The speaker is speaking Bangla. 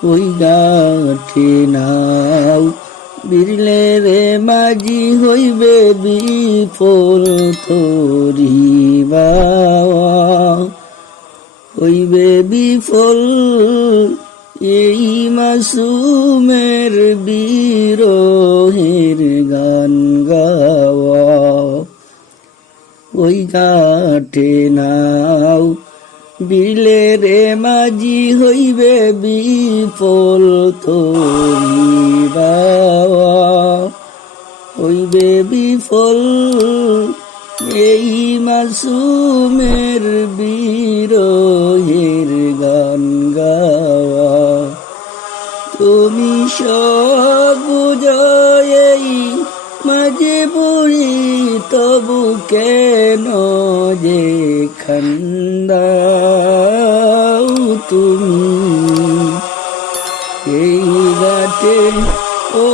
ওই গাঁঠে নাও বিরলে রে মাঝি হইবে বিফল তরিবা হইবে বিফল এই মাসুমের বিরহের গান গাওয়া ওই ঘাটে নাও বিলে রে মাঝি হইবে বিফল তরিবা হইবে বিফল এই মাসুমের বিরহের গান গাওয়া তুমি সব বুঝাই মাঝে পড়ি তবু কেন যে খান্দাও তুমি এই ঘাটে ও